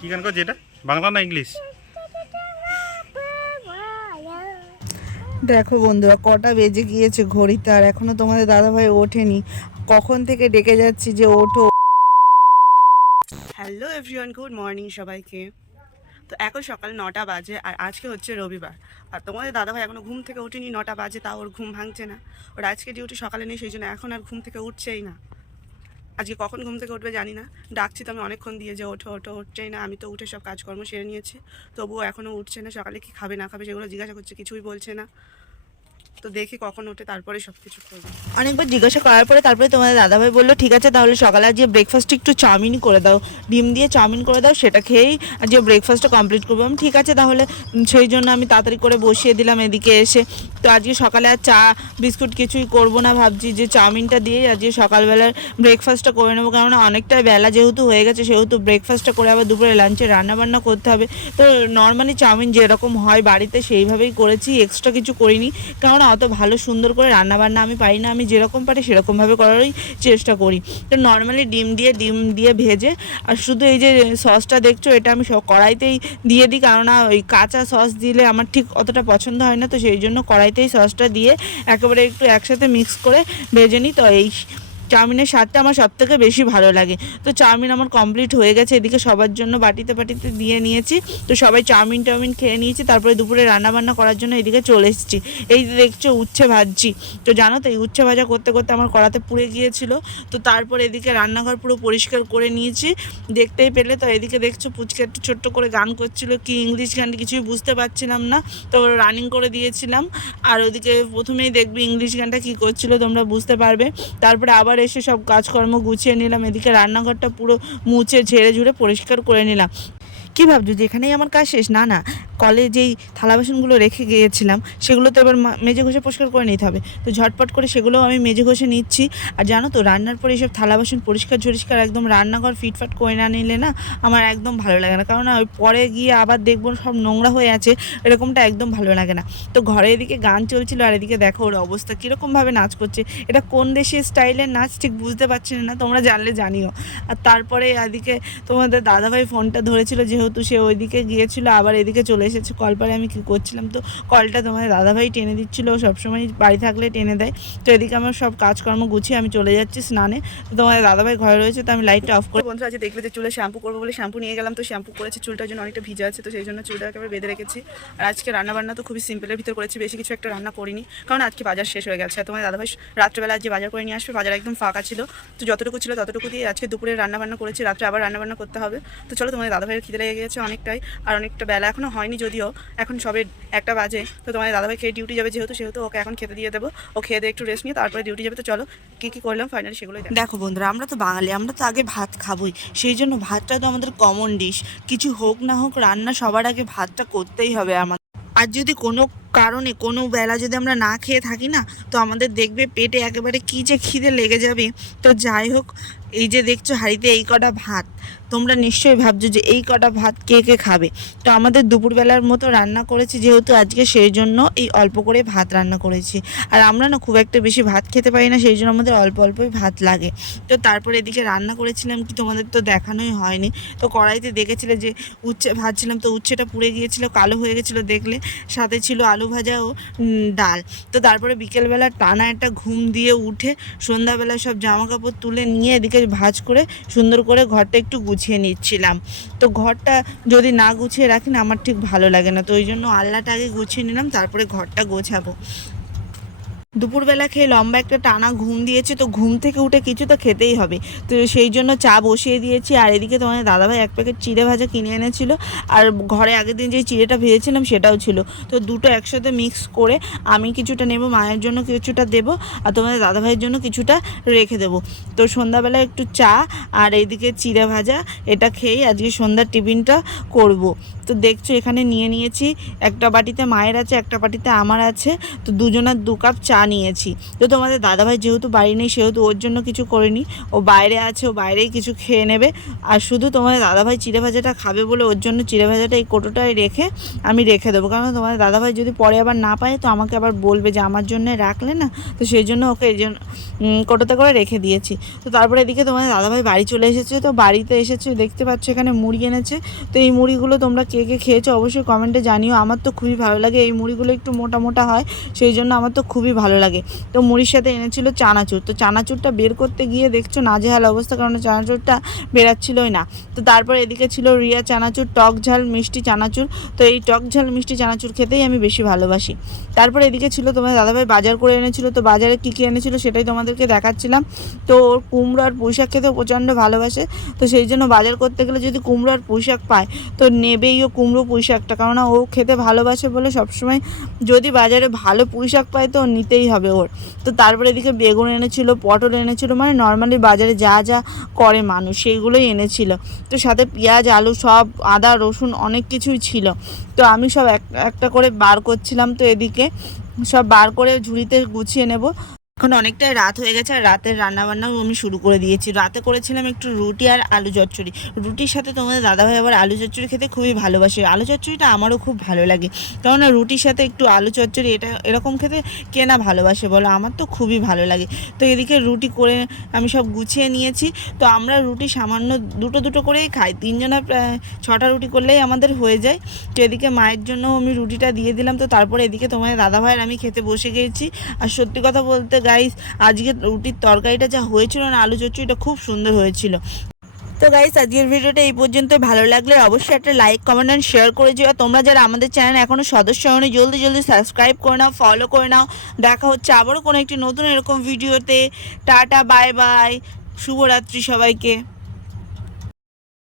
কি গান করছে এটা? বাংলা না ইংলিশ? দেখো বন্ধুরা কটা বেজে গিয়েছে ঘড়িতে, আর এখনো তোমাদের দাদাভাই ওঠেনি। কখন থেকে ডেকে যাচ্ছি যে ওঠো। হ্যালো এভরিওয়ান, গুড মর্নিং সবাইকে। তো এখন সকাল 9টা বাজে, আর আজকে হচ্ছে রবিবার। আর তোমাদের দাদাভাই এখনো ঘুম থেকে ওঠেনি, 9টা বাজে, তাও ওর ঘুম ভাঙছে না। ওর আজকে ডিউটি সকালে নেই, সেই জন্য এখন আর ঘুম থেকে উঠছেই না। আজকে কখন ঘুম থেকে উঠবে জানি না, ডাকছি তো আমি অনেকক্ষণ দিয়ে যে ওঠো ওঠো, উঠছেই না। আমি তো উঠে সব কাজকর্ম সেরে নিয়েছি, তবুও এখনও উঠছে না। সকালে কি খাবে না খাবে সেগুলো জিজ্ঞাসা করছে, কিছুই বলছে না। তো দেখি কখন ওঠে, তারপরে সব কিছু করবো। অনেকবার জিজ্ঞাসা করার পরে তারপরে তোমাদের দাদাভাই বললো ঠিক আছে তাহলে সকালে আজকে ব্রেকফাস্টে একটু চাউমিন করে দাও, ডিম দিয়ে চাউমিন করে দাও, সেটা খেয়েই আজকে ব্রেকফাস্টটা কমপ্লিট করবো। আমি ঠিক আছে তাহলে, সেই জন্য আমি তাড়াতাড়ি করে বসিয়ে দিলাম এদিকে এসে। তো আজকে সকালে আর চা বিস্কুট কিছুই করবো না, ভাবছি যে চাউমিনটা দিয়েই আজকে সকালবেলার ব্রেকফাস্টটা করে নেবো। কেননা অনেকটা বেলা যেহেতু হয়ে গেছে, সেহেতু ব্রেকফাস্টটা করে আবার দুপুরে লাঞ্চে রান্নাবান্না করতে হবে। তো নর্মালি চাউমিন যেরকম হয় বাড়িতে সেইভাবেই করেছি, এক্সট্রা কিছু করিনি। কেননা অত ভালো সুন্দর করে রান্নাবান্না আমি পারি না, আমি যেরকম পারি সেরকমভাবে করারই চেষ্টা করি। তো নর্মালি ডিম দিয়ে ভেজে, আর শুধু এই যে সসটা দেখছো এটা আমি কড়াইতেই দিয়ে দিই। কেননা ওই কাঁচা সস দিলে আমার ঠিক অতটা পছন্দ হয় না, তো সেই জন্য কড়াইতেই সসটা দিয়ে একেবারে একটু একসাথে মিক্স করে ভেজে নিই। তো এই চাউমিনের স্বাদটা আমার সবথেকে বেশি ভালো লাগে। তো চাউমিন আমার কমপ্লিট হয়ে গেছে, এদিকে সবার জন্য বাটিতে দিয়ে নিয়েছি। তো সবাই চাউমিন খেয়ে নিয়েছি, তারপরে দুপুরে রান্নাবান্না করার জন্য এদিকে চলে এসেছি। এই যে দেখছো উচ্ছে ভাজছি। তো জানো তো এই উচ্ছে ভাজা করতে করতে আমার কড়াতে পুড়ে গিয়েছিল। তো তারপরে এদিকে রান্নাঘর পুরো পরিষ্কার করে নিয়েছি, দেখতেই পেলে। তো এদিকে দেখছো পুচকে একটু ছোট্ট করে গান করছিল, কি ইংলিশ গান কিছুই বুঝতে পারছিলাম না, তো রানিং করে দিয়েছিলাম। আর ওদিকে প্রথমেই দেখবি ইংলিশ গানটা কি করছিল, তোমরা বুঝতে পারবে। তারপরে আবার এসে সব কাজকর্ম গুছিয়ে নিলাম, এদিকে রান্নাঘরটা পুরো মুছে ঝেড়ে ঝুড়ে পরিষ্কার করে নিলাম। কী ভাবছো যে এখানেই আমার কাজ শেষ? না না, কলে যেই থালা বাসনগুলো রেখে গিয়েছিলাম সেগুলো তো এবার মেজে ঘষে পরিষ্কার করে নিতে হবে। তো ঝটপট করে সেগুলোও আমি মেজে ঘষে নিচ্ছি। আর জানো তো রান্নার পরে এইসব থালা বাসন পরিষ্কার একদম রান্নাঘর ফিটফাট করে না নিলে না আমার একদম ভালো লাগে না। কারণ ওই পরে গিয়ে আবার দেখবো সব নোংরা হয়ে আছে, এরকমটা একদম ভালো লাগে না। তো ঘরে এদিকে গান চলছিল, আর এদিকে দেখো ওর অবস্থা কীরকমভাবে নাচ করছে। এটা কোন দেশের স্টাইলের নাচ ঠিক বুঝতে পারছি না, তোমরা জানলে জানিও। আর তারপরে এদিকে তোমাদের দাদাভাই ফোনটা ধরেছিল, যেহেতু সে ওইদিকে গিয়েছিল, আবার এদিকে চলে এসেছে কলপারে। আমি কী করছিলাম, তো কলটা তোমাদের দাদাভাই টেনে দিচ্ছিলো, সবসময় বাড়ি থাকলে টেনে দেয়। তো এদিকে আমার সব কাজকর্ম গুছিয়ে আমি চলে যাচ্ছি স্নানে। তো তোমাদের দাদাভাই ঘরে রয়েছে, তো আমি লাইটটা অফ করে বন্ধুরা আজ দেখবে যে চুলে শ্যাম্পু করবো বলে শ্যাম্পু নিয়ে গেলাম। তো শ্যাম্পু করেছি, চুলটার জন্য অনেকটা ভিজে আছে, তো সেই জন্য চুলটা একেবারে বেঁধে রেখেছি। আর আজকে রান্নাবান্না তো খুবই সিম্পলের ভিতর করেছি, বেশি কিছু একটা রান্না করিনি, কারণ আজকে বাজার শেষ হয়ে গেছে। তোমাদের দাদাভাই রাত্রেবেলা আজকে বাজার করে নিয়ে আসবে, বাজার একদম ফাঁকা ছিল। তো যতটুকু ছিল ততটুকু দিয়ে আজকে দুপুরে রান্নাবান্না করেছি, রাত্রে আবার রান্নাবান্না করতে হবে। তো চলো, তোমাদের দাদাভাইয়ের খিদে লেগে গেছে অনেকটাই, আর অনেকটা বেলা এখনও হয়নি, যদিও এখন সবে 1টা বাজে। তো তোমাদের দাদাভাই খেয়ে ডিউটি যাবে, যেহেতু ওকে এখন খেতে দিয়ে দেবো। ও খেয়ে দিয়ে একটু রেস্ট নিয়ে তারপরে ডিউটি যাবে। তো চলো কী করলাম ফাইনালি সেগুলোই দেখো বন্ধুরা। আমরা তো বাঙালি, আমরা তো আগে ভাত খাবোই, সেই জন্য ভাতটা তো আমাদের কমন ডিশ। কিছু হোক না হোক রান্না সবার আগে ভাতটা করতেই হবে আমাদের। আর যদি কোনো কারণে কোনো বেলা যদি আমরা না খেয়ে থাকি না, তো আমাদের দেখবে পেটে একেবারে কী যে খিদে লেগে যাবে। তো যাই হোক, এই যে দেখছো হাঁড়িতে এই কটা ভাত, তোমরা নিশ্চয়ই ভাবছো যে এই কটা ভাত কে কে খাবে। তো আমাদের দুপুরবেলার মতো রান্না করেছি যেহেতু আজকে, সেই জন্য এই অল্প করে ভাত রান্না করেছি। আর আমরা না খুব একটা বেশি ভাত খেতে পারি না, সেই জন্য আমাদের অল্প অল্পই ভাত লাগে। তো তারপরে এদিকে রান্না করেছিলাম কি তোমাদের তো দেখানোই হয়নি। তো কড়াইতে দেখেছিলে যে উচ্ছে ভাজছিলাম, তো উচ্ছেটা পুড়ে গিয়েছিল, কালো হয়ে গেছিলো দেখলে। সাথে ছিল আলু ভাজা ও ডাল। তো তারপরে বিকেলবেলা টানা একটা ঘুম দিয়ে উঠে সন্ধ্যাবেলা সব জামা কাপড় তুলে নিয়ে এদিকে ভাঁজ করে সুন্দর করে ঘরটা একটু গুছিয়ে নিচ্ছিলাম। তো ঘরটা যদি না গুছিয়ে রাখি না আমার ঠিক ভালো লাগে না, তো ওই জন্য আলনাটা আগে গুছিয়ে নিলাম, তারপরে ঘরটা গোছাবো। দুপুরবেলা খেয়ে লম্বা একটা টানা ঘুম দিয়েছে, তো ঘুম থেকে উঠে কিছু তো খেতেই হবে। তো সেই জন্য চা বসিয়ে দিয়েছি। আর এদিকে তোমাদের দাদাভাই 1 প্যাকেট চিড়ে ভাজা কিনে এনেছিল, আর ঘরে আগের দিন যে চিড়েটা ভেজেছিলাম সেটাও ছিল। তো দুটো একসাথে মিক্স করে আমি কিছুটা নেব, মায়ের জন্য কিছুটা দেবো, আর তোমাদের দাদাভাইয়ের জন্য কিছুটা রেখে দেবো। তো সন্ধ্যাবেলা একটু চা আর এইদিকে চিড়ে ভাজা, এটা খেয়েই আজকে সন্ধ্যার টিফিনটা করব। তো দেখছো এখানে নিয়ে নিয়েছি, একটা বাটিতে মায়ের আছে, একটা বাটিতে আমার আছে। তো দুজনের 2 কাপ চা চা নিয়েছি। তো তোমাদের দাদাভাই যেহেতু বাড়ি নেই সেহেতু ওর জন্য কিছু করিনি, ও বাইরে আছে, ও বাইরেই কিছু খেয়ে নেবে। আর শুধু তোমাদের দাদাভাই চিড়ে ভাজাটা খাবে বলে ওর জন্য চিড়ে ভাজাটা এই কোটোটায় রেখে আমি রেখে দেবো, কারণ তোমাদের দাদাভাই যদি পরে আবার না পায় তো আমাকে আবার বলবে যে আমার জন্য রাখলে না, তো সেই জন্য ওকে এই জন্য কোটোতে করে রেখে দিয়েছি। তো তারপরে এদিকে তোমাদের দাদাভাই বাড়ি চলে এসেছে। তো বাড়িতে এসেছে, দেখতে পাচ্ছ এখানে মুড়ি এনেছে। তো এই মুড়িগুলো তোমরা কে কে খেয়েছো অবশ্যই কমেন্টে জানিও। আমার তো খুবই ভালো লাগে, এই মুড়িগুলো একটু মোটা মোটা হয় সেই জন্য আমার তো খুবই ভালো লাগে। তো মুড়ির সাথে এনেছিল চানাচুর। তো চানাচুরটা বের করতে গিয়ে দেখছো নাজেহাল অবস্থা, কারণ চানাচুরটা বেরাচ্ছিলই না। তো তারপর এদিকে ছিল রিয়া চানাচুর, টক ঝাল মিষ্টি চানাচুর। তো এই টক ঝাল মিষ্টি চানাচুর খেতেই আমি বেশি ভালোবাসি। তারপর এদিকে ছিল তোমাদের দাদাভাই বাজার করে এনেছিল। তো বাজারে কী কী এনেছিল সেটাই তোমাদেরকে দেখাচ্ছিলাম। তো ওর কুমড়ো আর পুঁই শাক খেতেও প্রচণ্ড ভালোবাসে, তো সেই জন্য বাজার করতে গেলে যদি কুমড়ো আর পুঁই শাক পায় তো নেবেই ও কুমড়ো পুঁই শাকটা, কেননা ও খেতে ভালোবাসে বলে সবসময় যদি বাজারে ভালো পুঁই শাক পায় তো নিতেই হবে ওর। তো তারপরে এদিকে বেগুন এনেছিল, পটল এনেছিল, মানে নর্মালি বাজারে যা যা করে মানুষ সেইগুলোই এনেছিল। তো সাথে পেঁয়াজ আলু সব, আদা রসুন অনেক কিছুই ছিল। তো আমি সব একটা করে বার করছিলাম। তো এদিকে সব বার করে ঝুড়িতে গুছিয়ে নেব। এখন অনেকটাই রাত হয়ে গেছে আর রাতের রান্নাবান্নাও আমি শুরু করে দিয়েছি। রাতে করেছিলাম একটু রুটি আর আলু চচ্চড়ি। রুটির সাথে তোমাদের দাদাভাই আবার আলু চচ্চড়ি খেতে খুবই ভালোবাসে। আলু চচ্চড়িটা আমারও খুব ভালো লাগে, কেননা রুটির সাথে একটু আলু চচ্চড়ি এটা এরকম খেতে কে না ভালোবাসে বলো, আমার তো খুবই ভালো লাগে। তো এদিকে রুটি করে আমি সব গুছিয়ে নিয়েছি। তো আমরা রুটি সামান্য দুটো দুটো করেই খাই, তিনজনের প্রায় 6টা রুটি করলেই আমাদের হয়ে যায়। তো এদিকে মায়ের জন্য আমি রুটিটা দিয়ে দিলাম। তো তারপরে এদিকে তোমাদের দাদাভাইয়ের আমি খেতে বসে গিয়েছি। আর সত্যি কথা বলতে গাইস, আজকে রুটির তরকারিটা যা হয়েছিল না, আলু চচ্চড়িটা খুব সুন্দর হয়েছিল। তো গাইস আজকের ভিডিওটা এই পর্যন্ত। ভালো লাগলে অবশ্যই একটা লাইক কমেন্ট অ্যান্ড শেয়ার করে দিও। তোমরা যারা আমাদের চ্যানেল এখনও সদস্য হওনি জলদি জলদি সাবস্ক্রাইব করে নাও, ফলো করে নাও। দেখা হচ্ছে আবারও কোনো একটি নতুন এরকম ভিডিওতে। টাটা, বাই বাই, শুভরাত্রি সবাইকে।